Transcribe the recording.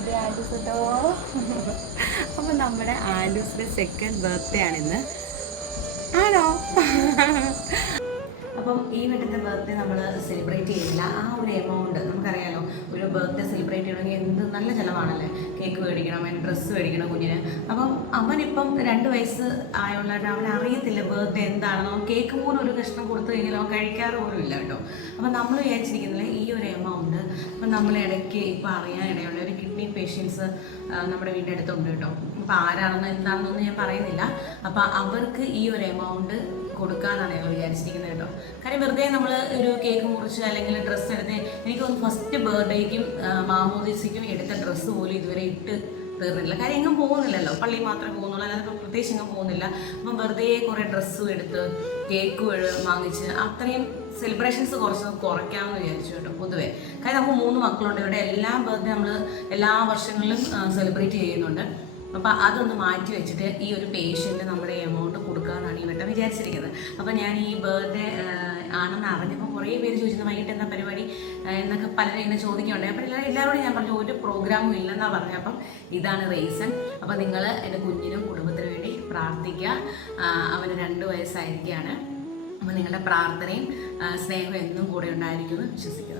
Birthday ആലൂസ് കേട്ടോ. അപ്പം നമ്മുടെ ആലൂസിൻ്റെ സെക്കൻഡ് ബർത്ത്ഡേ ആണിന്ന്. ആണോ? അപ്പം ഈ വീട്ടിൻ്റെ ബർത്ത്ഡേ നമ്മൾ സെലിബ്രേറ്റ് ചെയ്യുന്നില്ല. ആ ഒരു എമൗണ്ട് നമുക്കറിയാലോ, ഒരു ബർത്ത്ഡേ സെലിബ്രേറ്റ് ചെയ്യണമെങ്കിൽ എന്ത് നല്ല ചിലവാണല്ലേ. കേക്ക് മേടിക്കണം, അതിന് ഡ്രസ്സ് മേടിക്കണം കുഞ്ഞിന്. അപ്പം അവനിപ്പം 2 വയസ്സ് ആയുള്ളതായിട്ട് അവൻ അറിയത്തില്ല ബർത്ത്ഡേ എന്താണെന്നോ. കേക്ക് പോലും ഒരു കഷ്ണം കൊടുത്തു കഴിഞ്ഞാൽ അവൻ കഴിക്കാറ് പോലും ഇല്ല കേട്ടോ. അപ്പം നമ്മൾ വിചാരിച്ചിരിക്കുന്നില്ല ഈ ഒരു എമൗണ്ട്. അപ്പം നമ്മൾ ഇടയ്ക്ക് ഇപ്പം അറിയാനിടയുള്ള ഒരു കിഡ്നി പേഷ്യൻസ് നമ്മുടെ വീടിൻ്റെ അടുത്തുണ്ട് കേട്ടോ. അപ്പം ആരാണെന്നോ എന്താണെന്നൊന്നും ഞാൻ പറയുന്നില്ല. അപ്പം അവർക്ക് ഈ ഒരു എമൗണ്ട് കൊടുക്കാനാണ് ഞങ്ങൾ വിചാരിച്ചിരിക്കുന്നത് കേട്ടോ. കാര്യം വെറുതെ നമ്മൾ ഒരു കേക്ക് മുറിച്ച് അല്ലെങ്കിൽ ഡ്രസ്സ് എടുത്ത്, എനിക്ക് തോന്നുന്നു ഫസ്റ്റ് ബർത്ത്ഡേക്കും മാമോദീസയ്ക്കും എടുത്ത ഡ്രസ്സ് പോലും ഇതുവരെ ഇട്ട് തീർന്നില്ല. കാര്യം എങ്ങും പോകുന്നില്ലല്ലോ, പള്ളി മാത്രമേ പോകുന്നുള്ളൂ, അല്ലാതെ പ്രത്യേകിച്ച് എങ്ങും പോകുന്നില്ല. അപ്പം വെറുതെ കുറേ ഡ്രസ്സും എടുത്ത് കേക്ക് വാങ്ങിച്ച് അത്രയും സെലിബ്രേഷൻസ് കുറയ്ക്കാമെന്ന് വിചാരിച്ചു കേട്ടോ. പൊതുവേ കാര്യം നമുക്ക് 3 മക്കളുണ്ട്. ഇവിടെ എല്ലാ ബർത്ത്ഡേ നമ്മൾ എല്ലാ വർഷങ്ങളിലും സെലിബ്രേറ്റ് ചെയ്യുന്നുണ്ട്. അപ്പോൾ അതൊന്ന് മാറ്റി വെച്ചിട്ട് ഈ ഒരു പേഷ്യൻറ്റ് നമ്മുടെ എമൗണ്ട് കൊടുക്കാമെന്നാണ് ഈ വട്ടം വിചാരിച്ചിരിക്കുന്നത്. അപ്പോൾ ഞാൻ ഈ ബർത്ത്ഡേ ആണെന്ന് അറിഞ്ഞപ്പോൾ കുറേ പേര് ചോദിച്ചത് വൈകിട്ട് എന്താ പരിപാടി എന്നൊക്കെ പലരും ഇങ്ങനെ ചോദിക്കുന്നുണ്ടായി. അപ്പോൾ എല്ലാവരോടും ഞാൻ പറഞ്ഞു ഒരു പ്രോഗ്രാമും ഇല്ലെന്നാണ് പറഞ്ഞത്. അപ്പം ഇതാണ് റീസൺ. അപ്പോൾ നിങ്ങൾ എൻ്റെ കുഞ്ഞിനും കുടുംബത്തിനും വേണ്ടി പ്രാർത്ഥിക്കുക. അവന് 2 വയസ്സായിരിക്കുകയാണ്. അപ്പോൾ നിങ്ങളുടെ പ്രാർത്ഥനയും സ്നേഹവും എന്നും കൂടെ ഉണ്ടായിരിക്കുമെന്ന് വിശ്വസിക്കുന്നു.